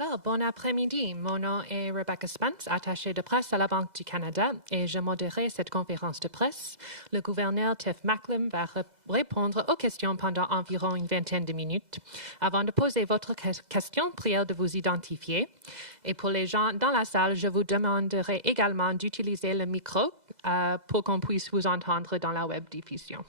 Alors, bon après-midi. Mon nom est Rebecca Spence, attachée de presse à la Banque du Canada, et je modérerai cette conférence de presse. Le gouverneur Tiff Macklem va répondre aux questions pendant environ une vingtaine de minutes. Avant de poser votre question, priez de vous identifier. Et pour les gens dans la salle, je vous demanderai également d'utiliser le micro pour qu'on puisse vous entendre dans la web diffusion.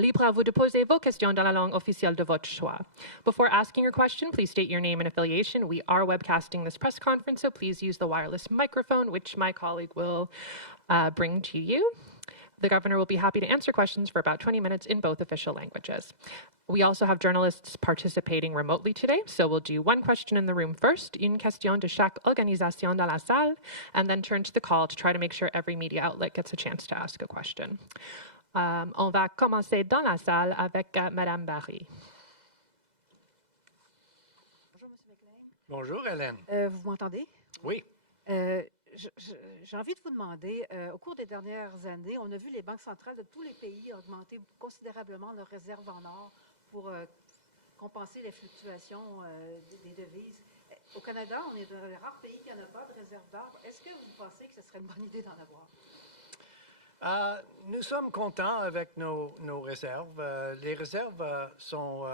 Libre à vous de poser vos questions dans la langue officielle de votre choix. Before asking your question, please state your name and affiliation. We are webcasting this press conference, so please use the wireless microphone, which my colleague will bring to you. The governor will be happy to answer questions for about 20 minutes in both official languages. We also have journalists participating remotely today, so we'll do one question in the room first, une question de chaque organisation dans la salle, and then turn to the call to try to make sure every media outlet gets a chance to ask a question. On va commencer dans la salle avec Madame Barry. Bonjour, M. Macklem. Bonjour, Hélène. Vous m'entendez? Oui. J'ai envie de vous demander, au cours des dernières années, on a vu les banques centrales de tous les pays augmenter considérablement leurs réserves en or pour compenser les fluctuations des devises. Au Canada, on est un des rares pays qui n'en a pas de réserve d'or. Est-ce que vous pensez que ce serait une bonne idée d'en avoir? Nous sommes contents avec nos réserves. Les réserves sont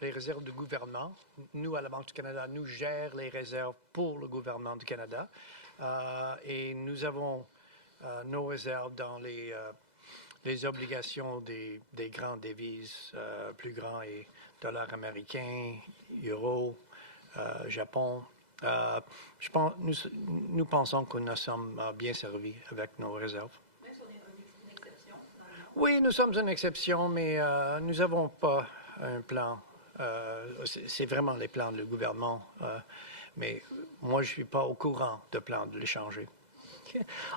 les réserves du gouvernement. Nous, à la Banque du Canada, nous gérons les réserves pour le gouvernement du Canada. Et nous avons nos réserves dans les obligations des grandes devises plus grands et dollars américains, euros, Japon. Nous pensons que nous sommes bien servis avec nos réserves. Oui, nous sommes une exception, mais nous n'avons pas un plan. C'est vraiment les plans du gouvernement. Mais moi, je ne suis pas au courant de plan de l'échanger.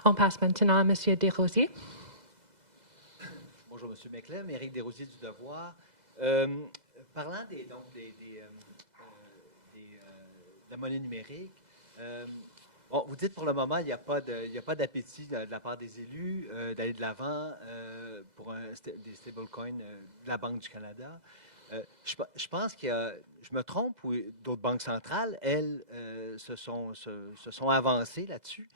On passe maintenant à M. Desrosiers. Bonjour, M. Macklem. Éric Desrosiers du Devoir. Parlant de la monnaie numérique, bon, vous dites pour le moment, il n'y a pas d'appétit de la part des élus d'aller de l'avant pour des stablecoins de la Banque du Canada. Je pense je me trompe, ou d'autres banques centrales, elles, se sont avancées là-dessus.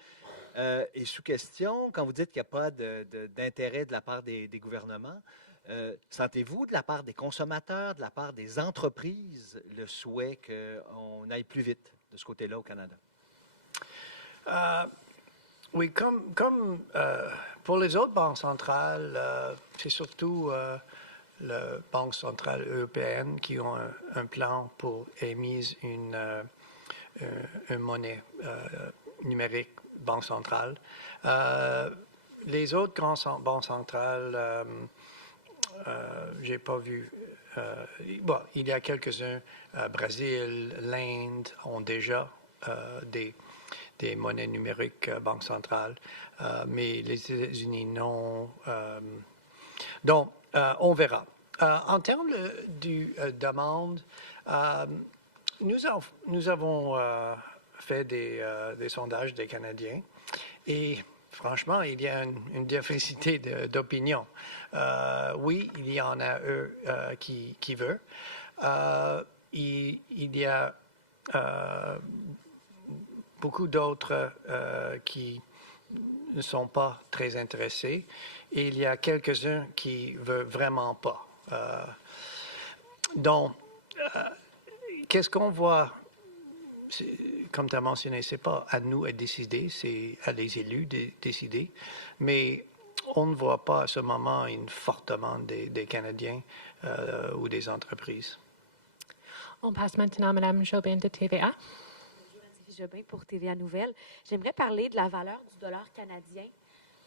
Et sous question, quand vous dites qu'il n'y a pas d'intérêt de la part des gouvernements, sentez-vous de la part des consommateurs, de la part des entreprises, le souhait qu'on aille plus vite de ce côté-là au Canada? Oui, comme pour les autres banques centrales, c'est surtout la Banque centrale européenne qui ont un plan pour émettre une monnaie numérique banque centrale. Les autres grandes banques centrales, j'ai pas vu. Bon, il y a quelques-uns. Brésil, l'Inde ont déjà des monnaies numériques banque centrale, mais les États-Unis non. Donc, on verra. En termes de demande, nous avons fait des sondages des Canadiens et franchement, il y a une diversité d'opinions. Oui, il y en a eux qui veulent. Il y a beaucoup d'autres qui ne sont pas très intéressés. Et il y a quelques-uns qui ne veulent vraiment pas. Donc, qu'est-ce qu'on voit? Comme tu as mentionné, ce n'est pas à nous de décider, c'est à les élus de décider. Mais on ne voit pas à ce moment une forte demande des Canadiens ou des entreprises. On passe maintenant à Mme Jobin de TVA. Jobin pour TVA Nouvelles. J'aimerais parler de la valeur du dollar canadien.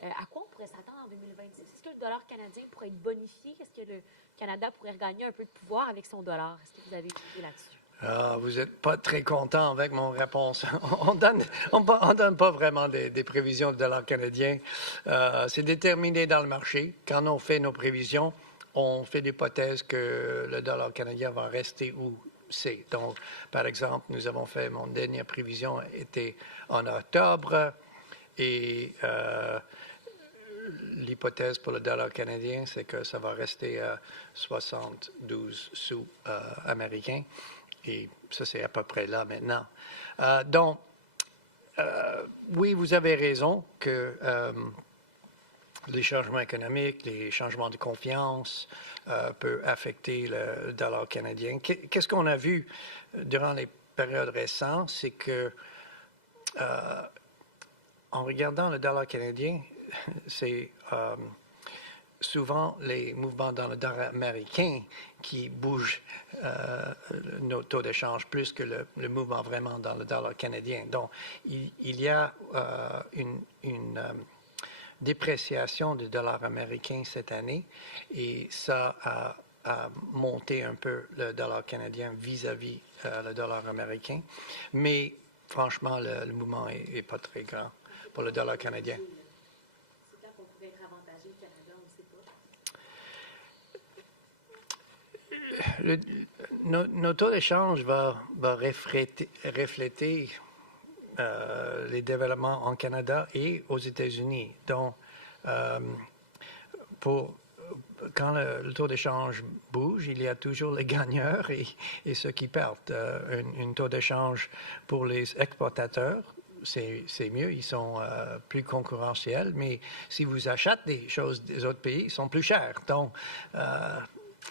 À quoi on pourrait s'attendre en 2026? Est-ce que le dollar canadien pourrait être bonifié? Est-ce que le Canada pourrait regagner un peu de pouvoir avec son dollar? Est-ce que vous avez une idée là-dessus? Vous n'êtes pas très content avec mon réponse. On donne pas vraiment des prévisions de dollar canadien. C'est déterminé dans le marché. Quand on fait nos prévisions, on fait l'hypothèse que le dollar canadien va rester où c'est. Donc, par exemple, nous avons fait, mon dernière prévision était en octobre et l'hypothèse pour le dollar canadien, c'est que ça va rester à 72 sous américains. Et ça, c'est à peu près là maintenant. Donc, oui, vous avez raison que les changements économiques, les changements de confiance peuvent affecter le dollar canadien. Qu'est-ce qu'on a vu durant les périodes récentes, c'est que en regardant le dollar canadien, c'est souvent les mouvements dans le dollar américain qui bougent nos taux d'échange plus que le mouvement vraiment dans le dollar canadien. Donc, il y a une dépréciation du dollar américain cette année et ça a monté un peu le dollar canadien vis-à-vis le dollar américain. Mais franchement, le mouvement n'est pas très grand pour le dollar canadien. C'est là qu'on pourrait être avantagé au Canada, on ne sait pas. Nos taux d'échange vont refléter les développements en Canada et aux États-Unis. Donc, quand le taux d'échange bouge, il y a toujours les gagneurs et ceux qui perdent. Un taux d'échange pour les exportateurs, c'est mieux, ils sont plus concurrentiels, mais si vous achetez des choses des autres pays, ils sont plus chers. Donc,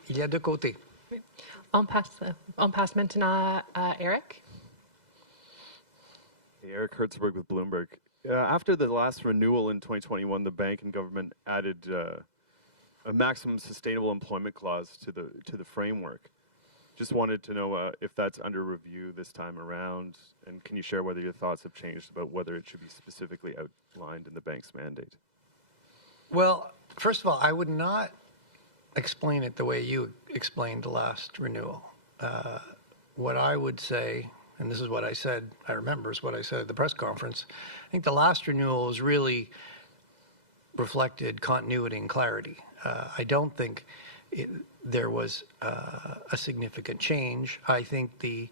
il y a deux côtés. On passe maintenant à Eric. Hey, Eric Hertzberg with Bloomberg. After the last renewal in 2021, the bank and government added a maximum sustainable employment clause to the framework. Just wanted to know if that's under review this time around, and can you share whether your thoughts have changed about whether it should be specifically outlined in the bank's mandate? Well, first of all, I would not explain it the way you explained the last renewal. What I would say, and this is what I said, I remember is what I said at the press conference, I think the last renewal was really reflected continuity and clarity. I don't think there was a significant change. I think the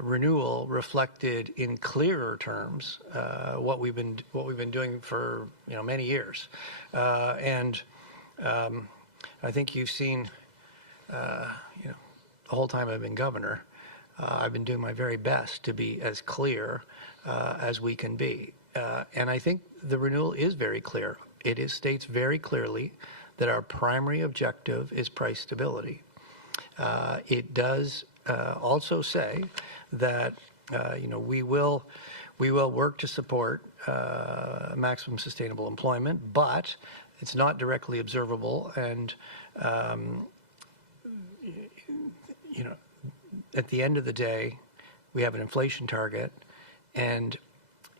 renewal reflected in clearer terms what we've been doing for many years, and I think you've seen the whole time I've been governor. I've been doing my very best to be as clear as we can be, and I think the renewal is very clear. It states very clearly that our primary objective is price stability. It does also say that we will work to support maximum sustainable employment, but it's not directly observable, and at the end of the day, we have an inflation target, and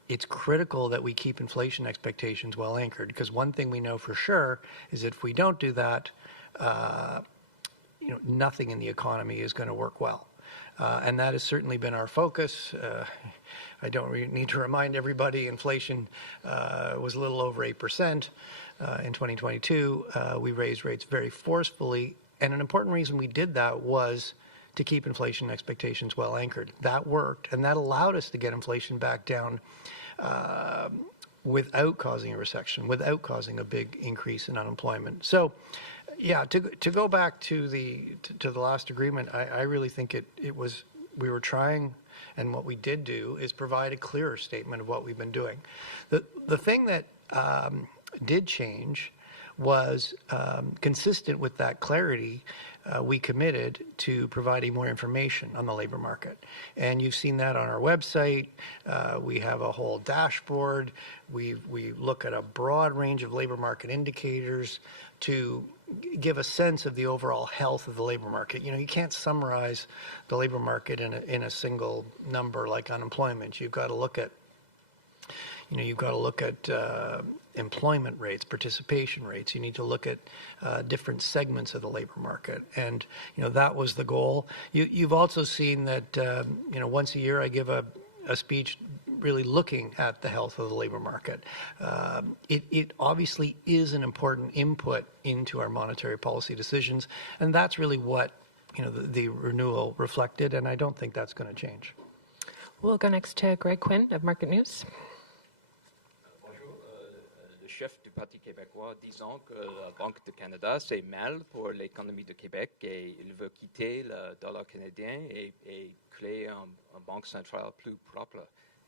it's critical that we keep inflation expectations well anchored, because one thing we know for sure is that if we don't do that, nothing in the economy is going to work well. And that has certainly been our focus. I don't need to remind everybody inflation was a little over 8% in 2022. We raised rates very forcefully, and an important reason we did that was to keep inflation expectations well anchored. That worked, and that allowed us to get inflation back down without causing a recession, without causing a big increase in unemployment. So, yeah, to go back to the last agreement, I really think we were trying, and what we did do is provide a clearer statement of what we've been doing. The thing that did change was consistent with that clarity. We committed to providing more information on the labor market. And you've seen that on our website. We have a whole dashboard. We look at a broad range of labor market indicators to give a sense of the overall health of the labor market. You can't summarize the labor market in a single number like unemployment. You've got to look at employment rates, participation rates. You need to look at different segments of the labor market, and that was the goal. You've also seen that once a year I give a speech really looking at the health of the labor market. It obviously is an important input into our monetary policy decisions, and that's really what the renewal reflected, and I don't think that's going to change. We'll go next to Greg Quinn of Market News. Chef du du Parti québécois disant que la Banque du Canada, c'est mal pour l'économie du Québec et il veut quitter le dollar canadien et créer une banque centrale plus propre.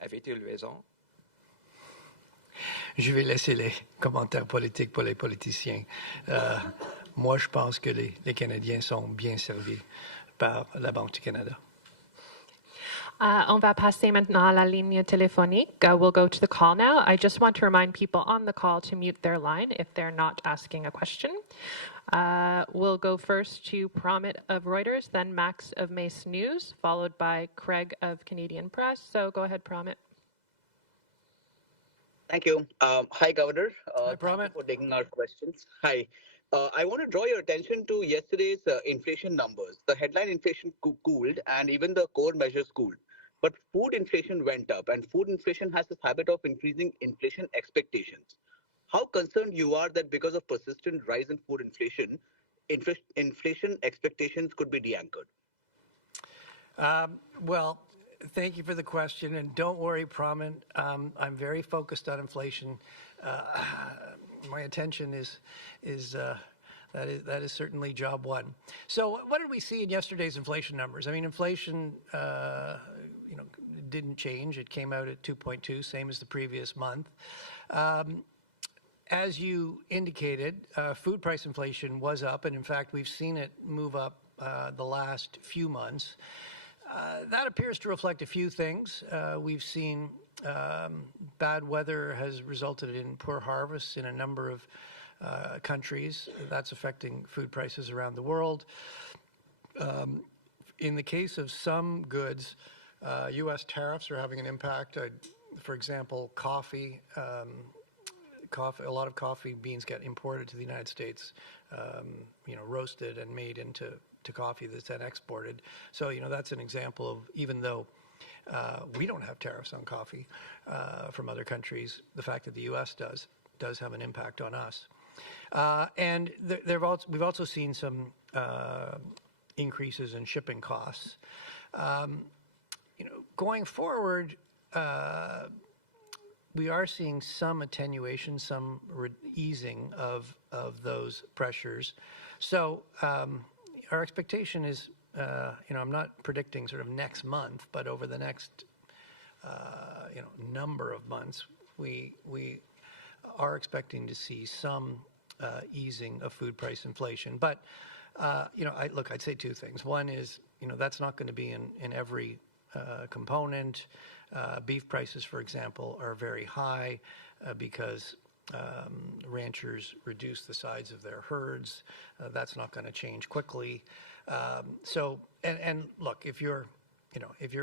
Avez-il raison? Je vais laisser les commentaires politiques pour les politiciens. Moi, je pense que les Canadiens sont bien servis par la Banque du Canada. On va passer maintenant à la ligne téléphonique. We'll go to the call now. I just want to remind people on the call to mute their line if they're not asking a question. We'll go first to Promit of Reuters, then Max of Mace News, followed by Craig of Canadian Press. So go ahead, Promit. Thank you. Hi, Governor. Hi, Thank you Promit. for taking our questions. Hi. I want to draw your attention to yesterday's inflation numbers. The headline inflation cooled and even the core measures cooled. But food inflation went up, and food inflation has this habit of increasing inflation expectations. How concerned you are that because of persistent rise in food inflation, inflation expectations could be de-anchored? Well, thank you for the question, and don't worry, Promit. I'm very focused on inflation. My attention that is certainly job one. So, what did we see in yesterday's inflation numbers? I mean, inflation, didn't change. It came out at 2.2, same as the previous month. As you indicated, food price inflation was up, and in fact, we've seen it move up the last few months. That appears to reflect a few things. We've seen bad weather has resulted in poor harvests in a number of countries. That's affecting food prices around the world. In the case of some goods, U.S. tariffs are having an impact. For example, coffee. A lot of coffee beans get imported to the United States, roasted and made into coffee that's then exported. So, that's an example of, even though we don't have tariffs on coffee from other countries, the fact that the U.S. does have an impact on us. And we've also seen some increases in shipping costs. Going forward, we are seeing some attenuation, some easing of those pressures. So our expectation is, I'm not predicting sort of next month, but over the next, number of months, we are expecting to see some easing of food price inflation. But, I'd say two things. One is, that's not going to be in every component. Beef prices, for example, are very high because ranchers reduce the size of their herds. That's not going to change quickly. And look, if you're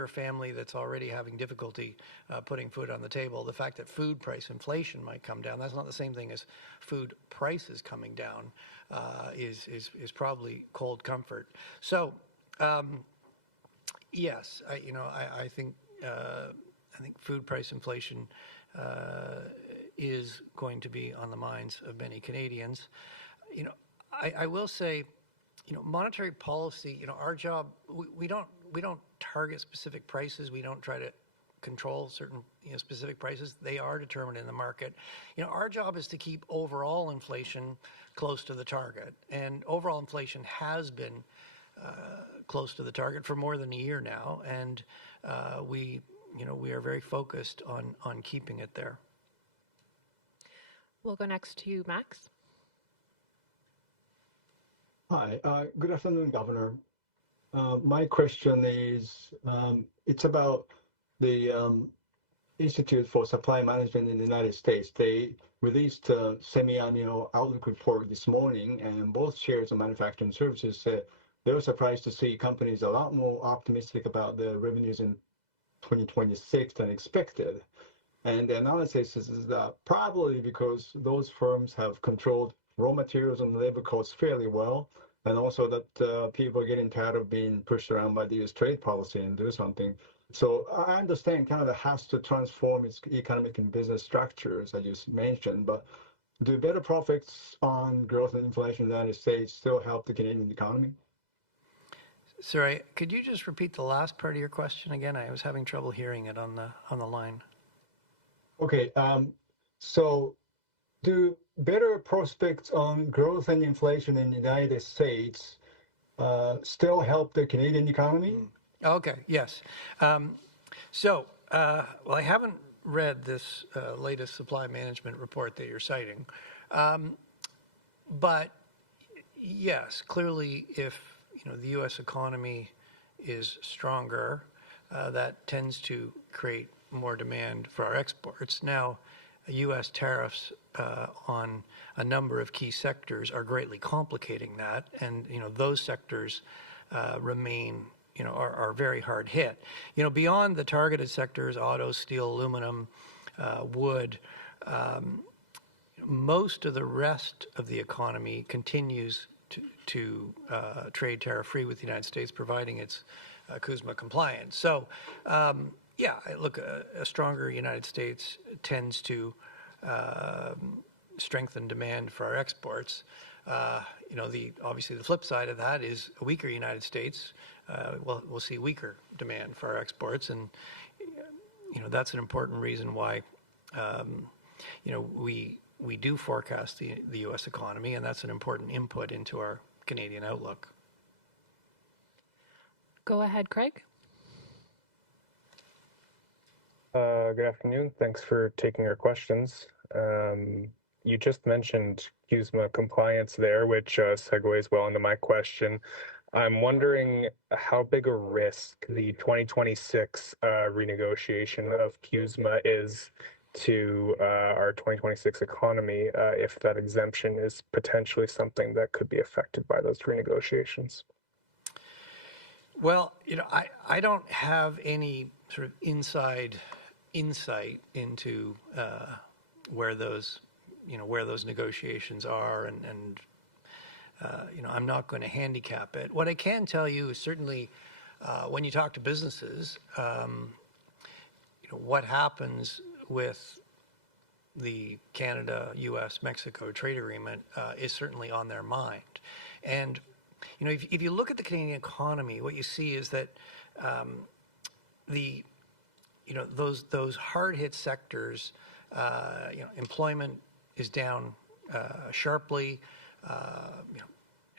a family that's already having difficulty putting food on the table, the fact that food price inflation might come down, that's not the same thing as food prices coming down, is probably cold comfort. So, yes, I think food price inflation is going to be on the minds of many Canadians. I will say, monetary policy. Our job, we don't target specific prices. We don't try to control certain specific prices. They are determined in the market. Our job is to keep overall inflation close to the target, and overall inflation has been close to the target for more than a year now, and we are very focused on keeping it there. We'll go next to Max. Hi, good afternoon, Governor. My question is, it's about the Institute for Supply Management in the United States. They released a semi-annual outlook report this morning, and both shares of manufacturing services said they were surprised to see companies a lot more optimistic about their revenues in 2026 than expected. And the analysis is that probably because those firms have controlled raw materials and labor costs fairly well, and also that people are getting tired of being pushed around by the U.S. trade policy and do something. So I understand Canada has to transform its economic and business structures, as you mentioned, but do better profits on growth and inflation in the United States still help the Canadian economy? Sorry, could you just repeat the last part of your question again? I was having trouble hearing it on the line. Okay, so do better prospects on growth and inflation in the United States still help the Canadian economy? Okay, yes. Well, I haven't read this latest supply management report that you're citing, but yes, clearly, if the U.S. economy is stronger, that tends to create more demand for our exports. Now, U.S. tariffs on a number of key sectors are greatly complicating that, and those sectors remain are very hard hit. Beyond the targeted sectors, auto, steel, aluminum, wood, most of the rest of the economy continues to trade tariff-free with the United States, providing it's CUSMA compliant. So, look, a stronger United States tends to strengthen demand for our exports. Obviously the flip side of that is a weaker United States. We'll see weaker demand for our exports, and that's an important reason why we do forecast the U.S. economy, and that's an important input into our Canadian outlook. Go ahead, Craig. Good afternoon. Thanks for taking our questions. You just mentioned CUSMA compliance there, which segues well into my question. I'm wondering how big a risk the 2026 renegotiation of CUSMA is to our 2026 economy, if that exemption is potentially something that could be affected by those renegotiations. Well, I don't have any sort of inside insight into where those negotiations are, and I'm not going to handicap it. What I can tell you is certainly when you talk to businesses, what happens with the Canada, U.S., Mexico trade agreement is certainly on their mind. And if you look at the Canadian economy, what you see is that those hard-hit sectors, employment is down sharply.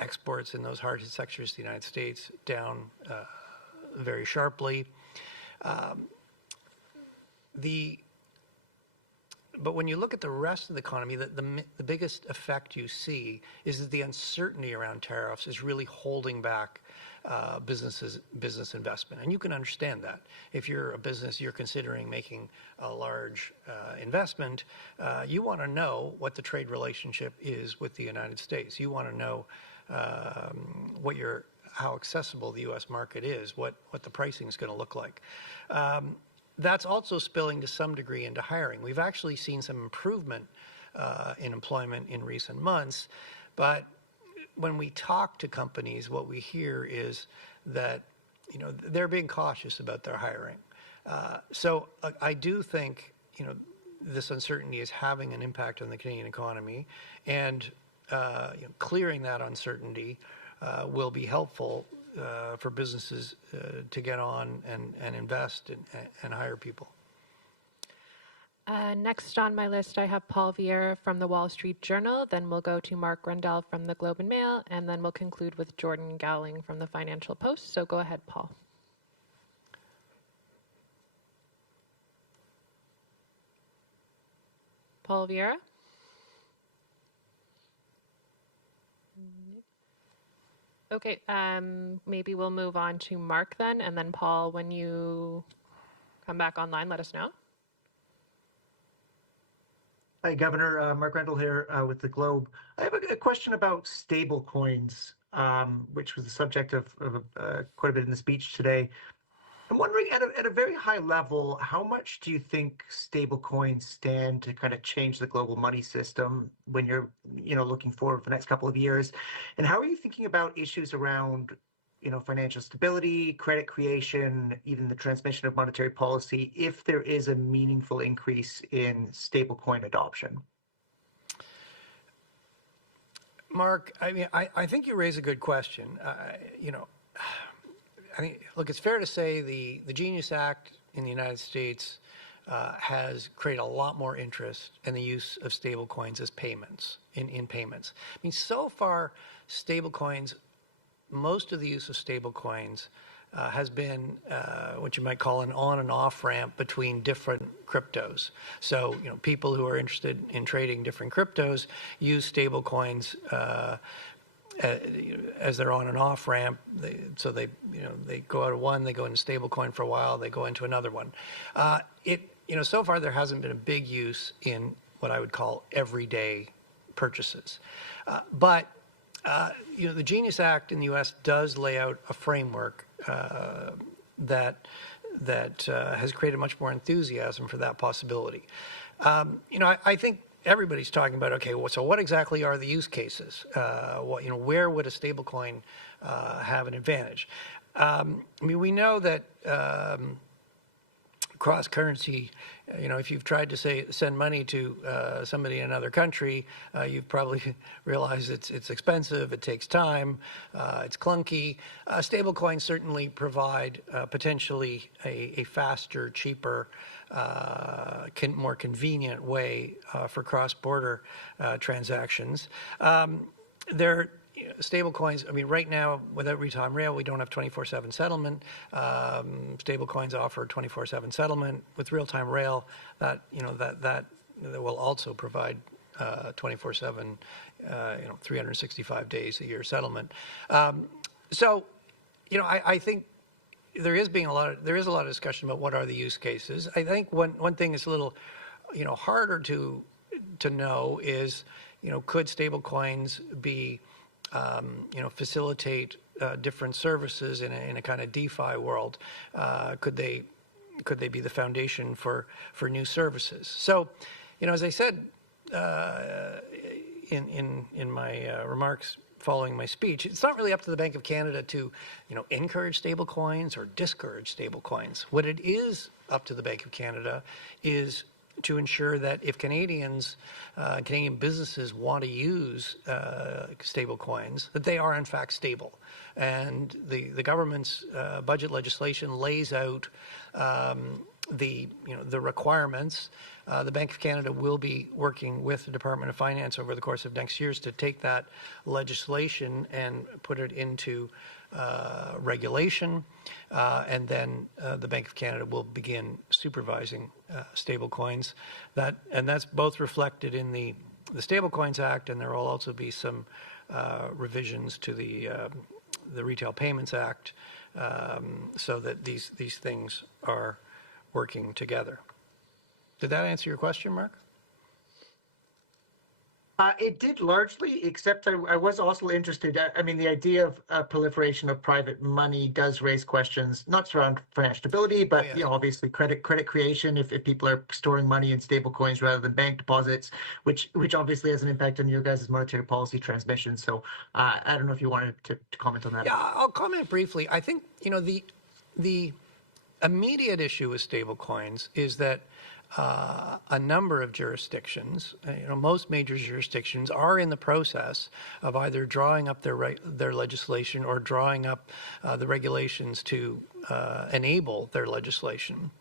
Exports in those hard-hit sectors to the United States down very sharply. But when you look at the rest of the economy, the biggest effect you see is that the uncertainty around tariffs is really holding back business investment. And you can understand that. If you're a business, you're considering making a large investment, you want to know what the trade relationship is with the United States. You want to know how accessible the U.S. market is, what the pricing is going to look like. That's also spilling to some degree into hiring. We've actually seen some improvement in employment in recent months, but when we talk to companies, what we hear is that they're being cautious about their hiring. So I do think this uncertainty is having an impact on the Canadian economy, and clearing that uncertainty will be helpful for businesses to get on and invest and hire people. Next on my list, I have Paul Vieira from the Wall Street Journal. Then we'll go to Mark Rendell from the Globe and Mail, and then we'll conclude with Jordan Gowling from the Financial Post. So go ahead, Paul. Paul Vieira? Okay, maybe we'll move on to Mark then, and then Paul, when you come back online, let us know. Hi, Governor. Mark Rendell here with the Globe. I have a question about stable coins, which was the subject of quite a bit in the speech today. I'm wondering, at a very high level, how much do you think stable coins stand to kind of change the global money system when you're, looking forward for the next couple of years? And how are you thinking about issues around, financial stability, credit creation, even the transmission of monetary policy, if there is a meaningful increase in stablecoin adoption? Mark, I think you raise a good question. I think, look, it's fair to say the Genius Act in the United States has created a lot more interest in the use of stable coins as payments, in payments. I mean, so far, stable coins, most of the use of stable coins has been what you might call an on and off ramp between different cryptos. So, people who are interested in trading different cryptos use stable coins as their on and off ramp. They go out of one, they go into stable coin for a while, they go into another one. So far there hasn't been a big use in what I would call everyday purchases. But the Genius Act in the U.S. does lay out a framework that has created much more enthusiasm for that possibility. I think everybody's talking about, okay, so what exactly are the use cases? Where would a stablecoin have an advantage? We know that cross-currency, if you've tried to send money to somebody in another country, you've probably realized it's expensive, it takes time, it's clunky. Stablecoins certainly provide potentially a faster, cheaper, more convenient way for cross-border transactions. Stable coins, right now, without real-time rail, we don't have 24/7 settlement. Stable coins offer 24/7 settlement. With real-time rail, that will also provide 24/7, 365 days a year settlement. I think there is a lot of discussion about what are the use cases. I think one thing is a little, harder to know is, could stable coins be facilitate different services in a kind of DeFi world? Could they be the foundation for new services? So, as I said in my remarks following my speech, it's not really up to the Bank of Canada to encourage stable coins or discourage stable coins. What it is up to the Bank of Canada is to ensure that if Canadian businesses want to use stable coins, that they are in fact stable. And the government's budget legislation lays out the requirements. The Bank of Canada will be working with the Department of Finance over the course of next year to take that legislation and put it into regulation, and then the Bank of Canada will begin supervising stable coins. That's both reflected in the Stable Coins Act, and there will also be some revisions to the Retail Payments Act, so that these things are working together. Did that answer your question, Mark? It did largely, except I was also interested. The idea of proliferation of private money does raise questions, not just around financial stability, but obviously credit creation. If people are storing money in stable coins rather than bank deposits, which obviously has an impact on your guys' monetary policy transmission. So I don't know if you wanted to comment on that. Yeah, I'll comment briefly. I think the immediate issue with stable coins is that a number of jurisdictions, most major jurisdictions, are in the process of either drawing up their legislation or drawing up the regulations to enable their legislation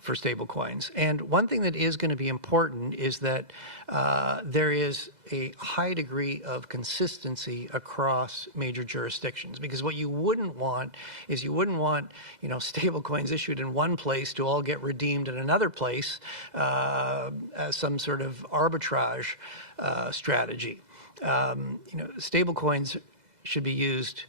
for stable coins. And one thing that is going to be important is that there is a high degree of consistency across major jurisdictions, because what you wouldn't want is stable coins issued in one place to all get redeemed in another place as some sort of arbitrage strategy. Stable coins should be used.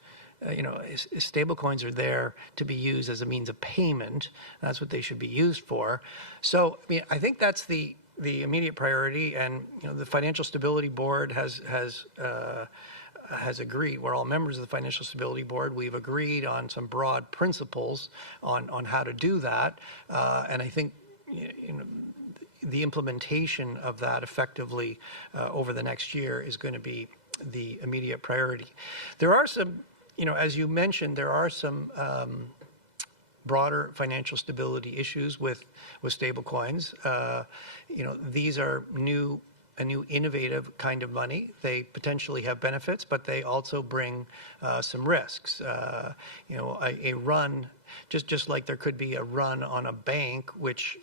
Stable coins are there to be used as a means of payment. That's what they should be used for. So, I think that's the immediate priority, and the Financial Stability Board has agreed. We're all members of the Financial Stability Board. We've agreed on some broad principles on how to do that, and I think the implementation of that effectively over the next year is going to be the immediate priority. There are some, as you mentioned, there are some broader financial stability issues with stable coins. These are new a new innovative kind of money. They potentially have benefits, but they also bring some risks. A run, just like there could be a run on a bank, which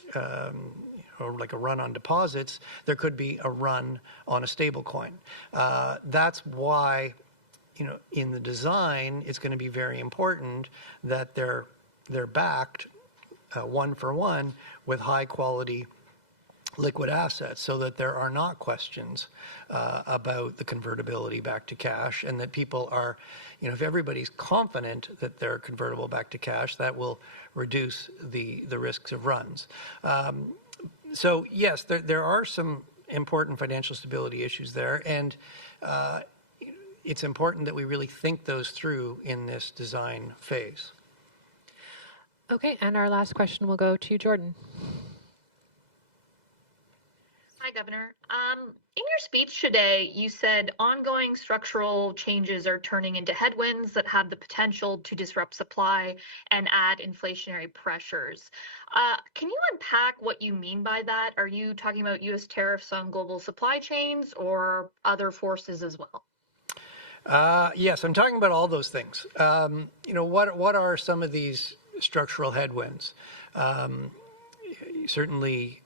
or like a run on deposits, there could be a run on a stable coin. That's why, in the design, it's going to be very important that they're backed one for one with high quality liquid assets, so that there are not questions about the convertibility back to cash, and that people are, if everybody's confident that they're convertible back to cash, that will reduce the risks of runs. So yes, there are some important financial stability issues there, and it's important that we really think those through in this design phase. Okay, and our last question will go to Jordan. Hi, Governor. In your speech today, you said ongoing structural changes are turning into headwinds that have the potential to disrupt supply and add inflationary pressures. Can you unpack what you mean by that? Are you talking about U.S. tariffs on global supply chains or other forces as well? Yes, I'm talking about all those things. What are some of these structural headwinds? Certainly,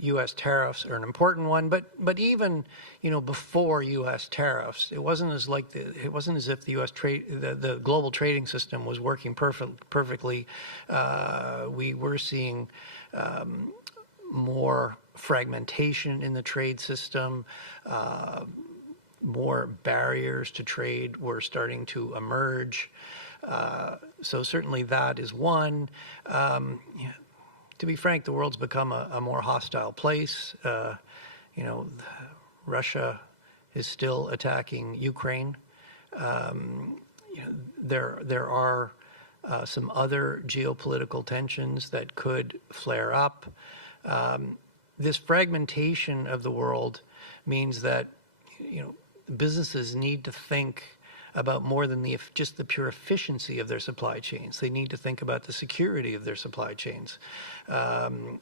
U.S. tariffs are an important one, but even before U.S. tariffs, it wasn't as if the U.S. trade, the global trading system was working perfectly. We were seeing more fragmentation in the trade system. More barriers to trade were starting to emerge. So certainly that is one. To be frank, the world's become a more hostile place. Russia is still attacking Ukraine. There are some other geopolitical tensions that could flare up. This fragmentation of the world means that businesses need to think about more than just the pure efficiency of their supply chains. They need to think about the security of their supply chains.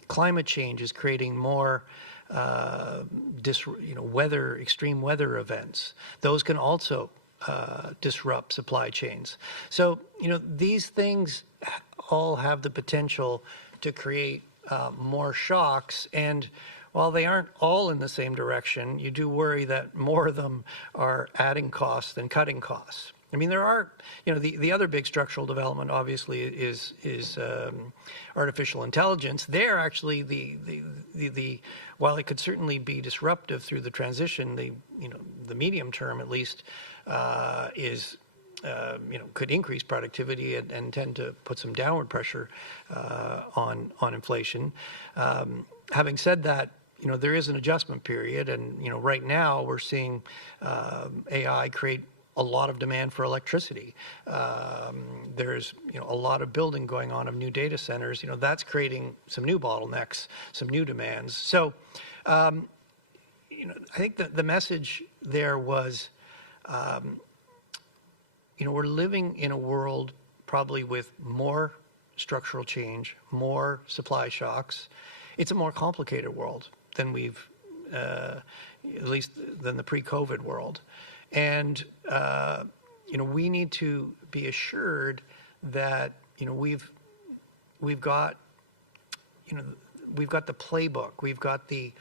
Climate change is creating more extreme weather events. Those can also disrupt supply chains. So, these things all have the potential to create more shocks, and while they aren't all in the same direction, you do worry that more of them are adding costs than cutting costs. I mean, there are, the other big structural development, obviously, is artificial intelligence. There, actually, while it could certainly be disruptive through the transition, the medium term, at least, could increase productivity and tend to put some downward pressure on inflation. Having said that, there is an adjustment period, and right now we're seeing AI create a lot of demand for electricity. There's a lot of building going on of new data centers. That's creating some new bottlenecks, some new demands. So, I think that the message there was, we're living in a world probably with more structural change, more supply shocks. It's a more complicated world than at least than the pre-COVID world. And, we need to be assured that, we've got the playbook, we've got the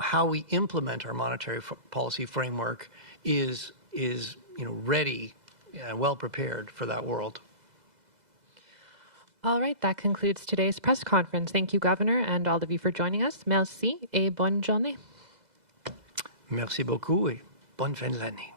how we implement our monetary policy framework is ready and well prepared for that world. All right, that concludes today's press conference. Thank you, Governor, and all of you for joining us. Merci et bonne journée. Merci beaucoup et bonne fin de l'année.